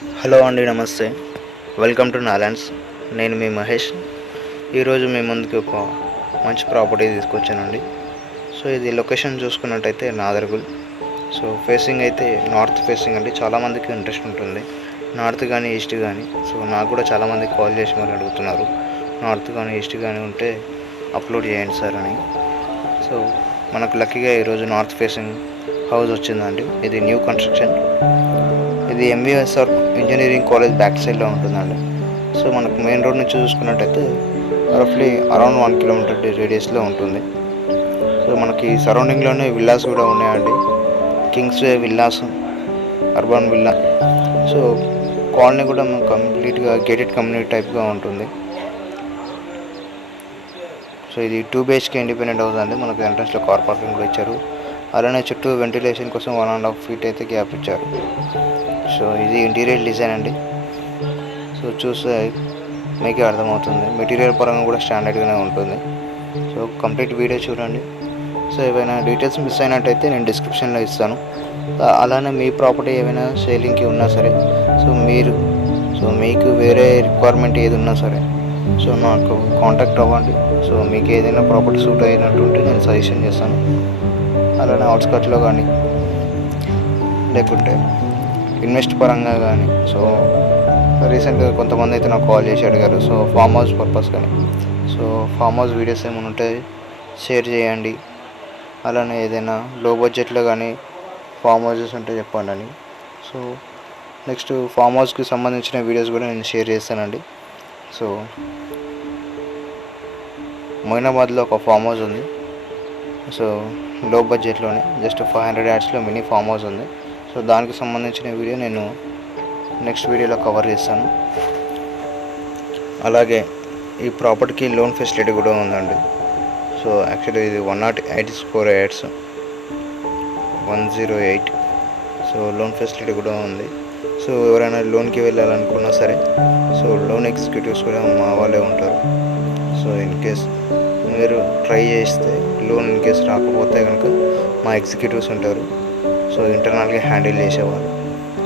Hello అండి, నమస్తే. Welcome to Nalands. నేను మీ మహేష్. ఈరోజు మీ ముందుకి ఒక మంచి ప్రాపర్టీ తీసుకొచ్చానండి. సో ఇది లొకేషన్ చూసుకున్నట్టయితే నాదర్గుల్. సో ఫేసింగ్ అయితే నార్త్ ఫేసింగ్ అండి. చాలామందికి ఇంట్రెస్ట్ ఉంటుంది నార్త్ కానీ ఈస్ట్ కానీ. సో నాకు కూడా చాలామంది కాల్ చేసి మరి అడుగుతున్నారు, నార్త్ కానీ ఈస్ట్ కానీ ఉంటే అప్లోడ్ చేయండి సార్ అని. సో మనకు లక్కీగా ఈరోజు నార్త్ ఫేసింగ్ హౌస్ వచ్చిందండి. ఇది న్యూ కన్స్ట్రక్షన్. ఇది ఎంవిఎస్ఆర్ ఇంజనీరింగ్ కాలేజ్ బ్యాక్ సైడ్లో ఉంటుందండి. సో మనకు మెయిన్ రోడ్ నుంచి చూసుకున్నట్టయితే రఫ్లీ అరౌండ్ 1 కిలోమీటర్ రేడియస్లో ఉంటుంది. సో మనకి సరౌండింగ్లోనే విల్లాస్ కూడా ఉన్నాయండి. Kingsway villas, urban villa. So colony కూడా కంప్లీట్గా గేటెడ్ కమ్యూనిటీ టైప్గా ఉంటుంది. సో ఇది 2 BHK ఇండిపెండెంట్ హౌస్ అండి. మనకు ఎంట్రన్స్లో కార్ పార్కింగ్ కూడా ఇచ్చారు. అలానే చుట్టూ వెంటిలేషన్ కోసం 1.5 feet అయితే గ్యాప్ ఇచ్చారు. సో ఇది ఇంటీరియర్ డిజైన్ అండి. సో చూస్తే మీకే అర్థమవుతుంది. మెటీరియల్ పరంగా కూడా స్టాండర్డ్గానే ఉంటుంది. సో కంప్లీట్ వీడియో చూడండి. సో ఏవైనా డీటెయిల్స్ మిస్ అయినట్టయితే నేను డిస్క్రిప్షన్లో ఇస్తాను. అలానే మీ ప్రాపర్టీ ఏమైనా సేలింగ్కి ఉన్నా సరే, సో మీకు వేరే రిక్వైర్మెంట్ ఏది ఉన్నా సరే సో నాకు కాంటాక్ట్ అవ్వండి. సో మీకు ఏదైనా ప్రాపర్టీ సూట్ అయినట్టు ఉంటే నేను సజెషన్ చేస్తాను. అలానే అవుట్స్కట్లో కానీ లేకుంటే ఇన్వెస్ట్ పరంగా కానీ. సో రీసెంట్గా కొంతమంది అయితే నాకు కాల్ చేసి అడిగారు, సో ఫామ్ హౌస్ పర్పస్ కానీ. సో ఫామ్ హౌస్ వీడియోస్ ఏమైనా ఉంటే షేర్ చేయండి. అలానే ఏదైనా లో బడ్జెట్లో కానీ ఫామ్ హౌసెస్ ఉంటే చెప్పండి అని. సో నెక్స్ట్ ఫామ్ హౌస్కి సంబంధించిన వీడియోస్ కూడా నేను షేర్ చేస్తానండి. సో మొయినాబాద్లో ఒక ఫామ్ హౌస్ ఉంది. సో లో బడ్జెట్లోనే జస్ట్ 500 yardsలో మినీ ఫామ్ హౌస్ ఉంది. సో దానికి సంబంధించిన వీడియో నేను నెక్స్ట్ వీడియోలో కవర్ చేస్తాను. అలాగే ఈ ప్రాపర్టీకి లోన్ ఫెసిలిటీ కూడా ఉందండి. సో యాక్చువల్లీ ఇది 108 square yards 108. So loan facility కూడా ఉంది. సో ఎవరైనా లోన్కి వెళ్ళాలనుకున్నా సరే సో లోన్ ఎగ్జిక్యూటివ్స్ కూడా మా వాళ్ళే ఉంటారు. సో ఇన్ కేస్ మీరు ట్రై చేస్తే లోన్ ఇన్ కేస్ రాకపోతే కనుక మా ఎగ్జిక్యూటివ్స్ ఉంటారు. సో ఇంటర్నల్గా హ్యాండిల్ చేసేవాళ్ళు.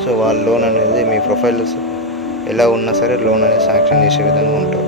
సో వాళ్ళ లోన్ అనేది మీ ప్రొఫైల్స్ ఎలా ఉన్నా సరే లోన్ అనేది శాంక్షన్ చేసే విధంగా ఉంటారు.